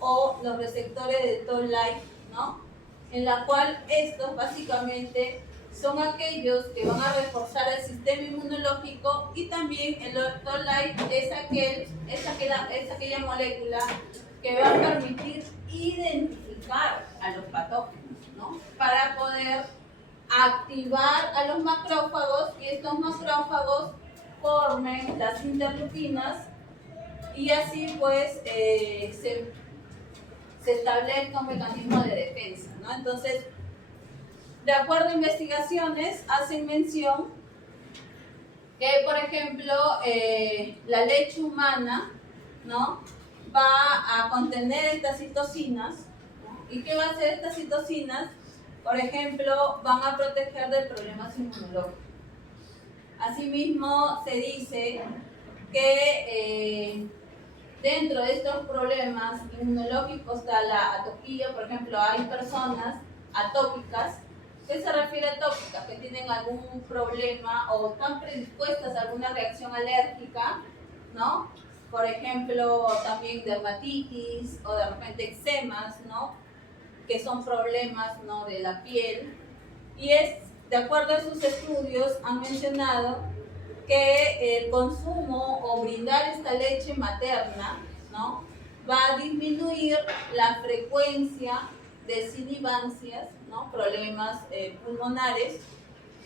o los receptores de Toll-like, ¿no? En la cual estos básicamente son aquellos que van a reforzar el sistema inmunológico, y también el Toll-like es aquella molécula que va a permitir identificar a los patógenos, ¿no? Para poder activar a los macrófagos, y estos macrófagos formen las interleuquinas, y así pues se establezca un mecanismo de defensa, ¿no? Entonces, de acuerdo a investigaciones, hacen mención que, por ejemplo, la leche humana, ¿no?, va a contener estas citocinas, ¿no? ¿Y qué va a hacer estas citocinas? Por ejemplo, van a proteger de problemas inmunológicos. Asimismo, se dice que dentro de estos problemas inmunológicos está la atopía. Por ejemplo, hay personas atópicas. ¿Qué se refiere a atópicas? Que tienen algún problema o están predispuestas a alguna reacción alérgica, ¿no? Por ejemplo, también dermatitis o de repente eczemas, ¿no?, que son problemas, ¿no?, de la piel. Y de acuerdo a sus estudios, han mencionado que el consumo o brindar esta leche materna, ¿no?, va a disminuir la frecuencia de sinivancias, ¿no?, problemas pulmonares,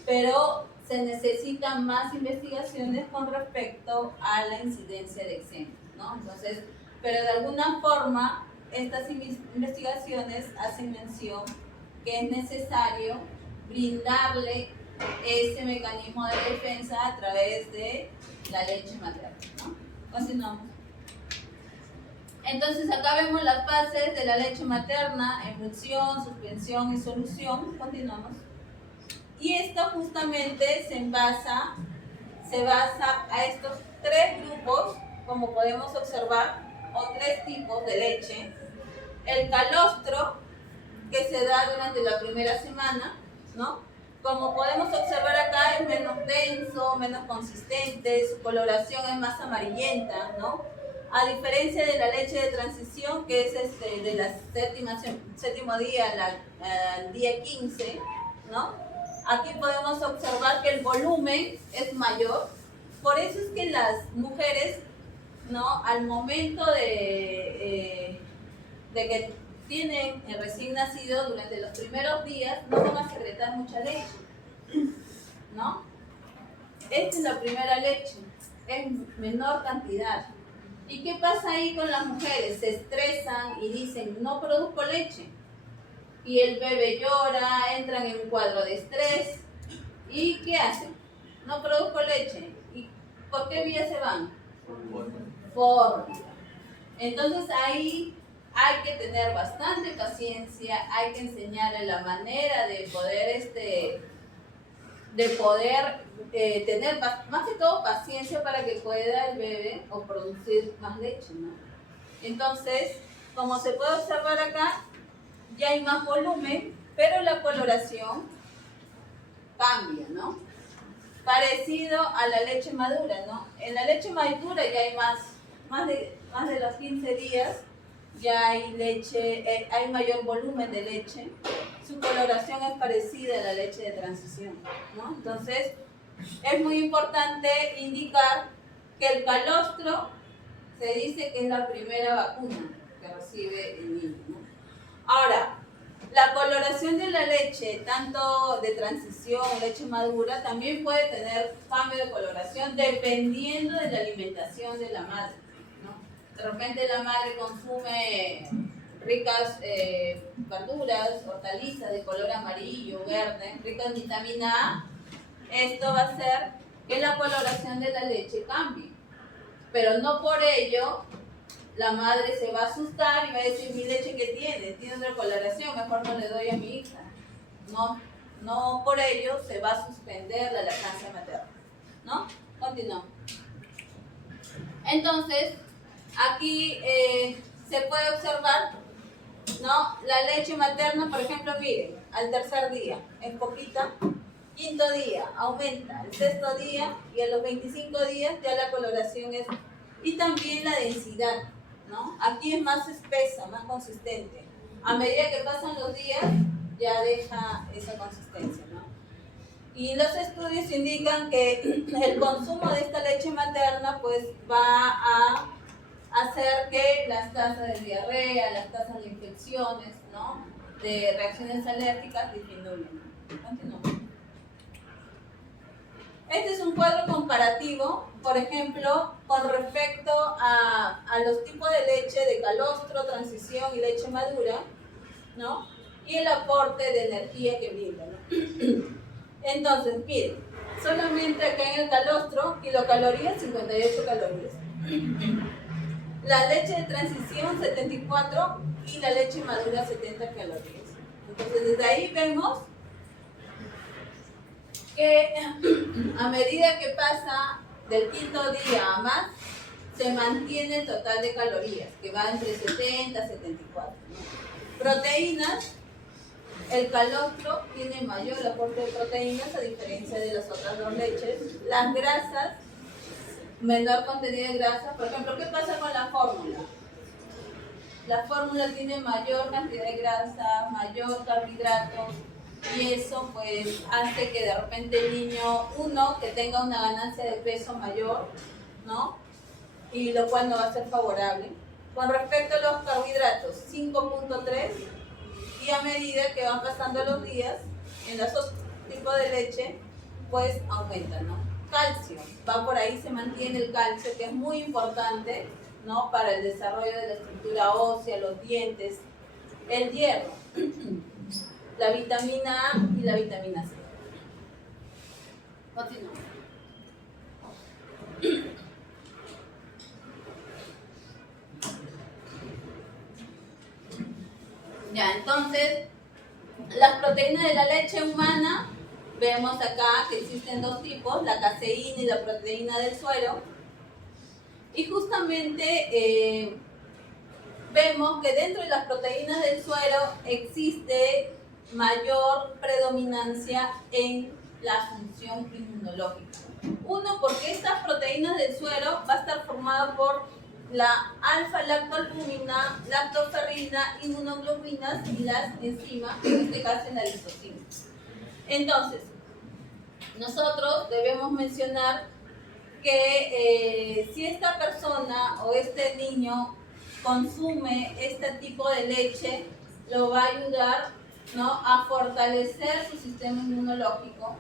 pero se necesitan más investigaciones con respecto a la incidencia de eczema, ¿no? Entonces, pero de alguna forma estas investigaciones hacen mención que es necesario brindarle ese mecanismo de defensa a través de la leche materna, ¿no? Continuamos. Entonces acá vemos las fases de la leche materna: emulsión, suspensión y solución. Continuamos. Y esto justamente se basa a estos tres grupos, como podemos observar, o tres tipos de leche. El calostro, que se da durante la primera semana, ¿no? Como podemos observar acá, es menos denso, menos consistente, su coloración es más amarillenta, ¿no? A diferencia de la leche de transición, que es de la séptimo día al día 15, ¿no? Aquí podemos observar que el volumen es mayor. Por eso es que las mujeres, ¿no?, al momento de que tienen el recién nacido, durante los primeros días no van a secretar mucha leche, ¿no? Esta es la primera leche, es menor cantidad. ¿Y qué pasa ahí con las mujeres? Se estresan y dicen, no produzco leche. Y el bebé llora, entran en un cuadro de estrés. ¿Y qué hacen? No produzco leche. ¿Y por qué vía se van? Fórmula. Entonces ahí hay que tener bastante paciencia, hay que enseñarle la manera de poder tener más que todo paciencia para que pueda el bebé o producir más leche, ¿no? Entonces, como se puede observar acá, ya hay más volumen, pero la coloración cambia, ¿no? Parecido a la leche madura, ¿no? En la leche madura ya hay más de los 15 días, ya hay leche, hay mayor volumen de leche. Su coloración es parecida a la leche de transición, ¿no? Entonces, es muy importante indicar que el calostro se dice que es la primera vacuna que recibe el niño, ¿no? Ahora, la coloración de la leche, tanto de transición o leche madura, también puede tener cambio de coloración dependiendo de la alimentación de la madre, ¿no? De repente la madre consume ricas verduras, hortalizas de color amarillo, verde, ricas en vitamina A, esto va a hacer que la coloración de la leche cambie. Pero no por ello la madre se va a asustar y va a decir, mi leche que tiene otra coloración, mejor no le doy a mi hija. No por ello se va a suspender la lactancia materna, ¿no? Continuamos. Entonces, aquí se puede observar, ¿no? La leche materna, por ejemplo, miren, al tercer día es poquita, quinto día aumenta, el sexto día y a los 25 días ya la coloración es, y también la densidad, ¿no? Aquí es más espesa, más consistente. A medida que pasan los días, ya deja esa consistencia, ¿no? Y los estudios indican que el consumo de esta leche materna pues va a hacer que las tasas de diarrea, las tasas de infecciones, ¿no?, de reacciones alérgicas disminuyen. Continuamos. Este es un cuadro comparativo, por ejemplo, con respecto a los tipos de leche de calostro, transición y leche madura, ¿no?, y el aporte de energía que brinda, ¿no? Entonces, miren, solamente acá en el calostro, kilocalorías, 58 calorías. La leche de transición, 74, y la leche madura, 70 calorías. Entonces, desde ahí vemos que a medida que pasa del quinto día a más, se mantiene el total de calorías, que va entre 70 y 74, ¿no? Proteínas, el calostro tiene mayor aporte de proteínas a diferencia de las otras dos leches. Las grasas, menor contenido de grasa. Por ejemplo, ¿qué pasa con la fórmula? La fórmula tiene mayor cantidad de grasa, mayor carbohidratos, y eso pues hace que de repente el niño, uno, que tenga una ganancia de peso mayor, ¿no?, y lo cual no va a ser favorable. Con respecto a los carbohidratos, 5.3, y a medida que van pasando los días, en los otros tipos de leche, pues aumentan, ¿no? Calcio, va por ahí, se mantiene el calcio, que es muy importante, ¿no?, para el desarrollo de la estructura ósea, los dientes. El hierro, la vitamina A y la vitamina C. Continuamos. Ya, entonces, las proteínas de la leche humana, vemos acá que existen dos tipos, la caseína y la proteína del suero. Y justamente vemos que dentro de las proteínas del suero existe mayor predominancia en la función inmunológica. Uno, porque estas proteínas del suero va a estar formada por la alfa-lactoalbúmina, lactoferrina, inmunoglobulinas y las enzimas, en este caso la lisocima. Entonces, nosotros debemos mencionar que si esta persona o este niño consume este tipo de leche, lo va a ayudar, ¿no?, a fortalecer su sistema inmunológico,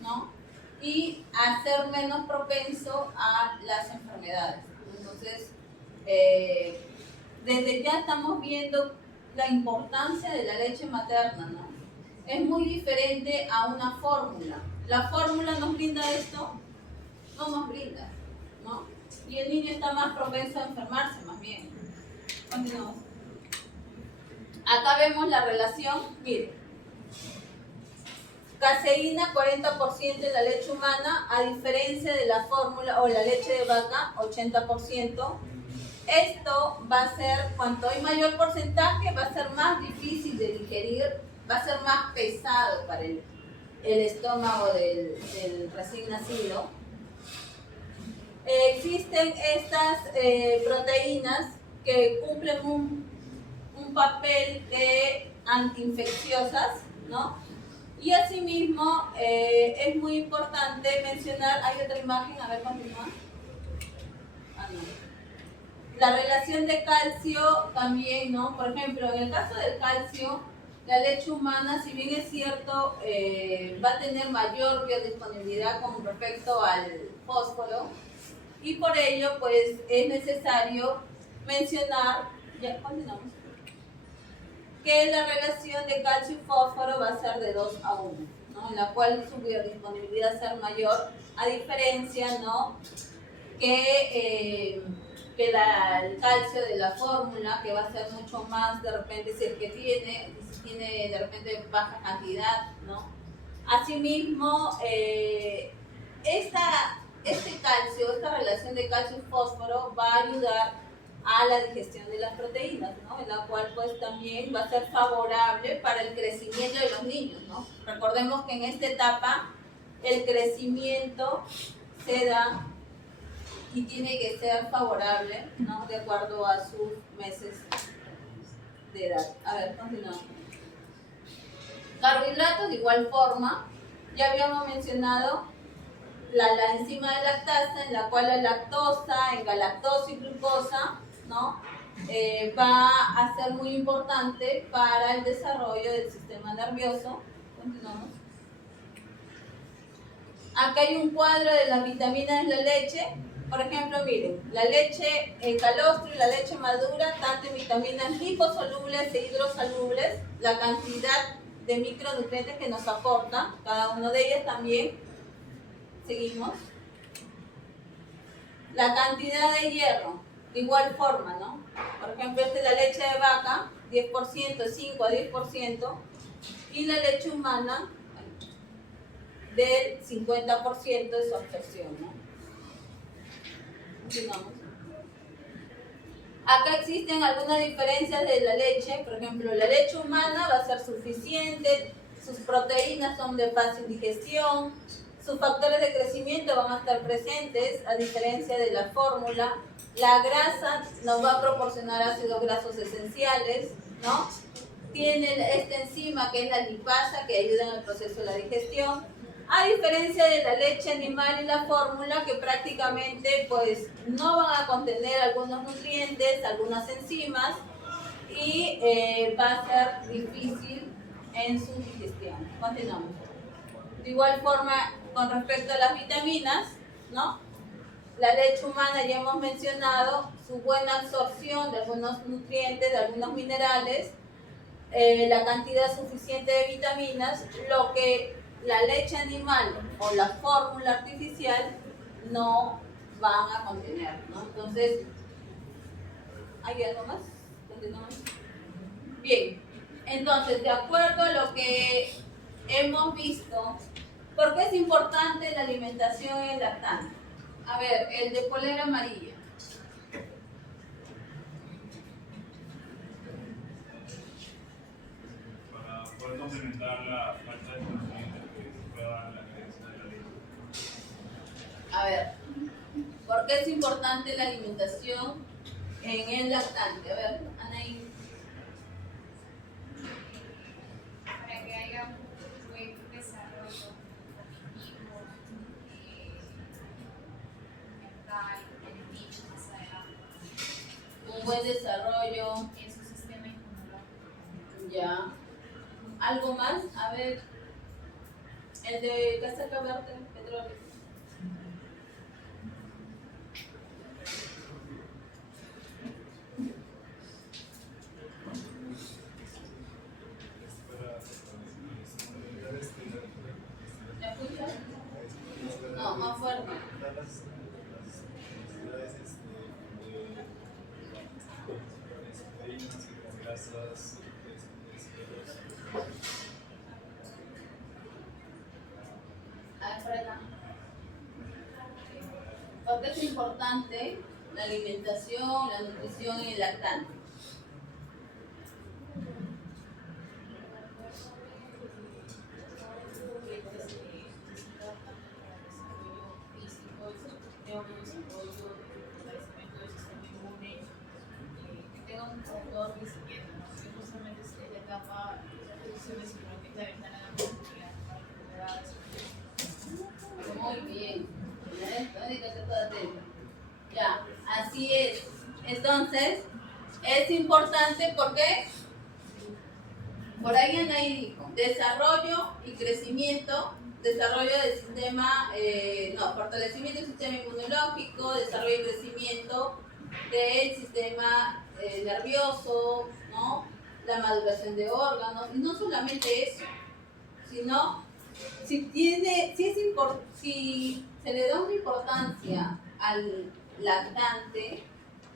¿no?, y a ser menos propenso a las enfermedades. Entonces, desde ya estamos viendo la importancia de la leche materna, ¿no? Es muy diferente a una fórmula. La fórmula nos brinda esto, no nos brinda, ¿no? Y el niño está más propenso a enfermarse, más bien. Continuamos. Acá vemos la relación, miren. Caseína, 40% en la leche humana, a diferencia de la fórmula o la leche de vaca, 80%. Esto va a ser, cuanto hay mayor porcentaje, va a ser más difícil de digerir, va a ser más pesado para el estómago del recién nacido. Existen estas proteínas que cumplen un papel de antiinfecciosas, ¿no? Y asimismo es muy importante mencionar, hay otra imagen, a ver, continúa. No. La relación de calcio también, ¿no? Por ejemplo, en el caso del calcio, la leche humana, si bien es cierto, va a tener mayor biodisponibilidad con respecto al fósforo, y por ello, pues, es necesario mencionar, ya continuamos, que la relación de calcio y fósforo va a ser de 2 a 1, ¿no? En la cual su biodisponibilidad va a ser mayor, a diferencia, ¿no?, que el calcio de la fórmula, que va a ser mucho más, de repente, si el que tiene de repente baja cantidad, ¿no? Asimismo, este calcio, esta relación de calcio y fósforo va a ayudar a la digestión de las proteínas, ¿no? En la cual pues también va a ser favorable para el crecimiento de los niños, ¿no? Recordemos que en esta etapa el crecimiento se da y tiene que ser favorable, ¿no?, de acuerdo a sus meses de edad. A ver, continuamos. Carbohidratos de igual forma, ya habíamos mencionado la enzima de lactasa, en la cual la lactosa, en galactosa y glucosa, ¿no?, va a ser muy importante para el desarrollo del sistema nervioso. Continuamos. Acá hay un cuadro de las vitaminas en la leche. Por ejemplo, miren, la leche en calostro y la leche madura, tanto en vitaminas liposolubles e hidrosolubles, la cantidad de micronutrientes que nos aporta cada uno de ellas también. Seguimos. La cantidad de hierro, de igual forma, ¿no? Por ejemplo, esta es la leche de vaca, 10%, 5 a 10%, y la leche humana, del 50% de su absorción, ¿no? Continuamos. Acá existen algunas diferencias de la leche. Por ejemplo, la leche humana va a ser suficiente, sus proteínas son de fácil digestión, sus factores de crecimiento van a estar presentes, a diferencia de la fórmula. La grasa nos va a proporcionar ácidos grasos esenciales, ¿no? Tiene esta enzima que es la lipasa, que ayuda en el proceso de la digestión. A diferencia de la leche animal y la fórmula, que prácticamente pues no van a contener algunos nutrientes, algunas enzimas, y va a ser difícil en su digestión. Continuamos. De igual forma, con respecto a las vitaminas, ¿no?, la leche humana ya hemos mencionado su buena absorción de algunos nutrientes, de algunos minerales, la cantidad suficiente de vitaminas, lo que la leche animal o la fórmula artificial no van a contener, ¿no? Entonces, ¿hay algo más? ¿Continuamos? Bien, entonces, de acuerdo a lo que hemos visto, ¿por qué es importante la alimentación en lactante? A ver, el de polera amarilla. Para poder complementar la falta de nutrientes que pueda dar la carencia de la leche. A ver, ¿por qué es importante la alimentación en el lactante? A ver, Anaí. Para que haya un buen desarrollo cognitivo, mental, del niño más adelante. Un buen desarrollo. En su sistema inmunológico. Ya. ¿Algo más? A ver, el de casaca verde, petróleo. ¿Me escuchas? No, más fuerte. A ver, por acá. ¿Por qué es importante la alimentación, la nutrición en el lactante? Muy bien. Ya, así es. Entonces, es importante porque por ahí Anaí dijo, desarrollo y crecimiento, desarrollo del sistema, fortalecimiento del sistema inmunológico, desarrollo y crecimiento del sistema nervioso, ¿no? la maduración de órganos, y no solamente eso, sino si se le da una importancia al lactante,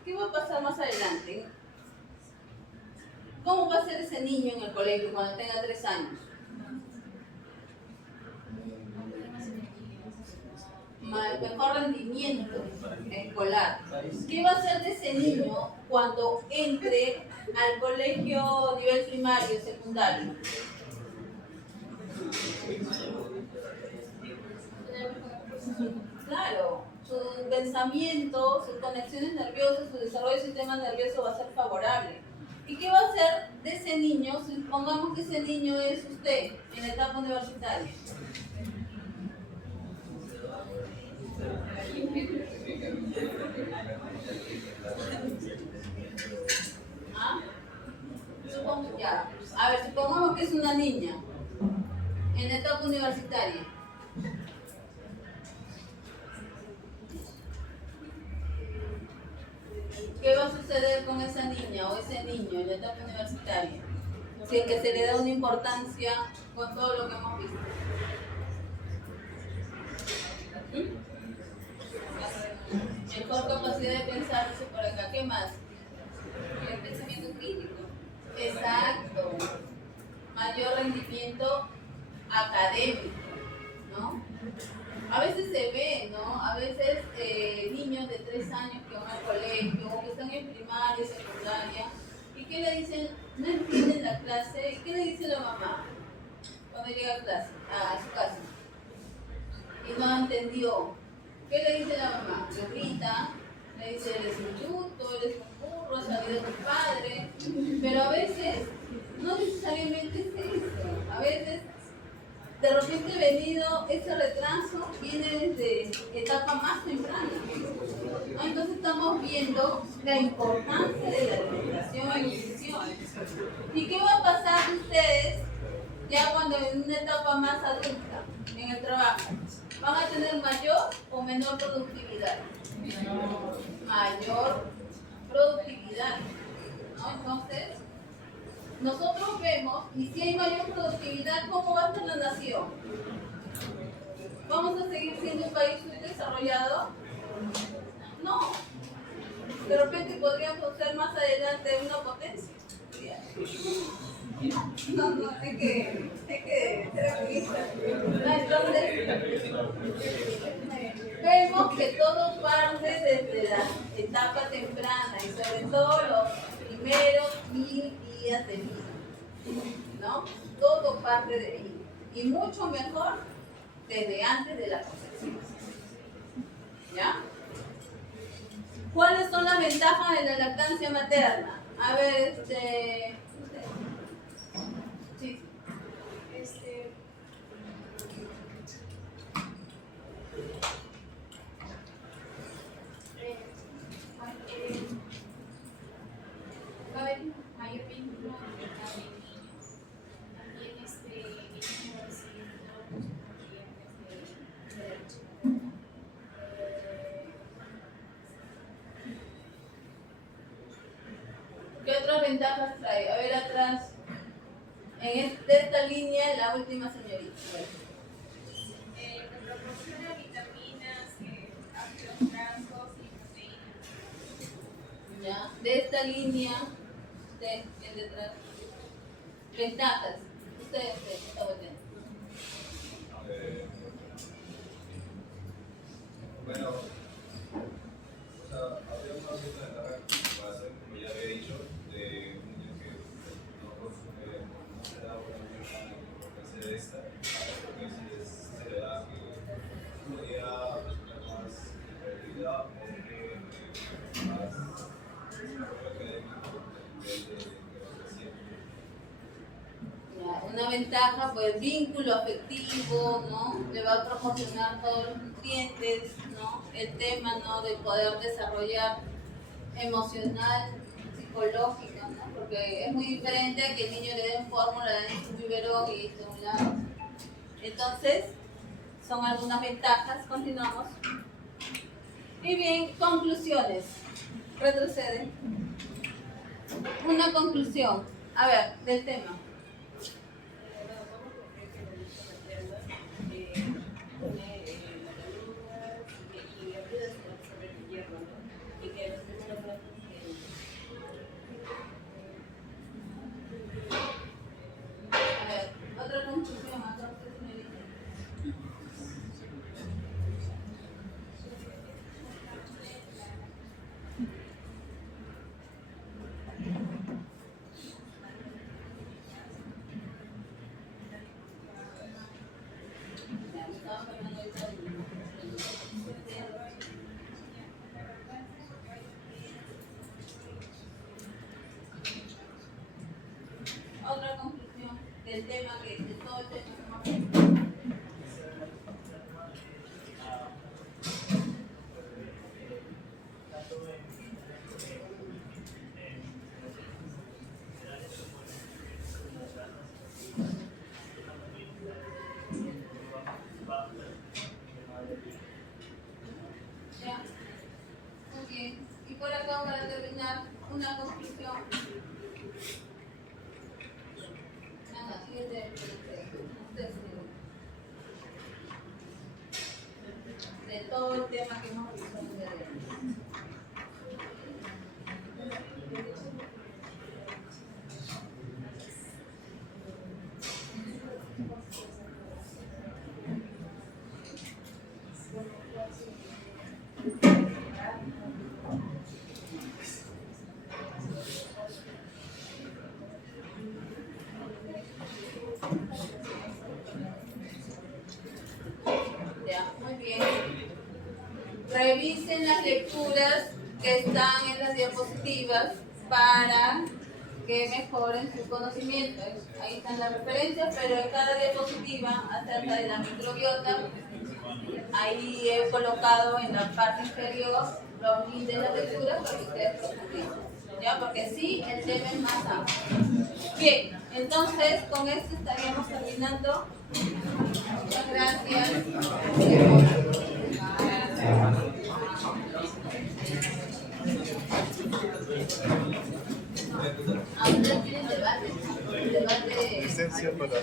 ¿qué va a pasar más adelante? ¿Cómo va a ser ese niño en el colegio cuando tenga 3 años? Mejor rendimiento escolar. ¿Qué va a hacer de ese niño cuando entre al colegio nivel primario, secundario? Claro, su pensamiento, sus conexiones nerviosas, su desarrollo del sistema nervioso va a ser favorable. ¿Y qué va a hacer de ese niño? Supongamos que ese niño es usted en la etapa universitaria. ¿Ah? Supongamos que es una niña en la etapa universitaria. ¿Qué va a suceder con esa niña o ese niño en la etapa universitaria? Si es que se le da una importancia con todo lo que hemos visto. Mejor capacidad de pensarse por acá. ¿Qué más? El pensamiento crítico. Exacto. Mayor rendimiento académico, ¿no? A veces se ve, ¿no? A veces niños de 3 años que van al colegio o que están en primaria, secundaria, ¿y qué le dicen? No entienden la clase. ¿Y qué le dice la mamá cuando llega a clase, a su casa? Y no entendió. ¿Qué le dice la mamá? Le grita, le dice, eres un yuto, eres un burro, has salido tu padre. Pero a veces, no necesariamente es eso. A veces, de repente venido ese retraso, viene desde etapa más temprana. ¿No? Entonces estamos viendo la importancia de la alimentación y nutrición. ¿Y qué va a pasar de ustedes ya cuando en una etapa más adulta, en el trabajo? ¿Van a tener mayor o menor productividad? Mayor productividad, ¿no? Entonces, nosotros vemos, y si hay mayor productividad, ¿cómo va a ser la nación? ¿Vamos a seguir siendo un país subdesarrollado? No. De repente podríamos ser más adelante una potencia. No, hay que ser optimistas. Entonces, vemos que todo parte desde la etapa temprana y sobre todo los primeros 1000 días de vida, ¿no? Todo parte de ahí. Y mucho mejor desde antes de la concepción. ¿Ya? ¿Cuáles son las ventajas de la lactancia materna? A ver, sí. Va a haber mayor vínculo entre cada niño. También ellos van a recibir todos los nutrientes de leche. ¿Qué otras ventajas trae? A ver atrás. De esta línea, la última señorita. Que proporciona vitaminas, ácidos grasos y proteínas. ¿Ya? De esta línea, usted, el detrás. Ventajas. Usted está volviendo. Bueno, o sea, habría una cierta ventaja en comparación, como ya había dicho, de un niño que no se da una importancia de esta, porque si se le da que podría resultar más realidad o que más desarrollo académico de Una ventaja, pues vínculo afectivo, ¿no? Le va a proporcionar todos los nutrientes, ¿no? El tema, ¿no? De poder desarrollar emocional, psicológica, ¿no? Porque es muy diferente a que el niño le den fórmula, le den su biberón y de un lado. Entonces, son algunas ventajas. Continuamos. Y bien, conclusiones. Retrocede. Una conclusión. A ver, del tema. A ver, otra conclusión acá, ustedes me dicen. Ya, me estaba hablando ahorita del- Otra conclusión del tema de todo el tema que hemos visto. Ya, muy bien. Y por acá para terminar, una conclusión. Nada, siguiente. Ustedes de todo el tema que hemos visto en el día de hoy. Ya, muy bien. Revisen las lecturas que están en las diapositivas para que mejoren su conocimiento. Ahí están las referencias, pero en cada diapositiva acerca de la microbiota, ahí he colocado en la parte inferior los links de las lecturas para que ustedes profundicen. ¿Ya? Porque sí, el tema es más amplio. Bien, entonces con esto estaríamos terminando. Muchas gracias. Ahora tienen debate. Licencia para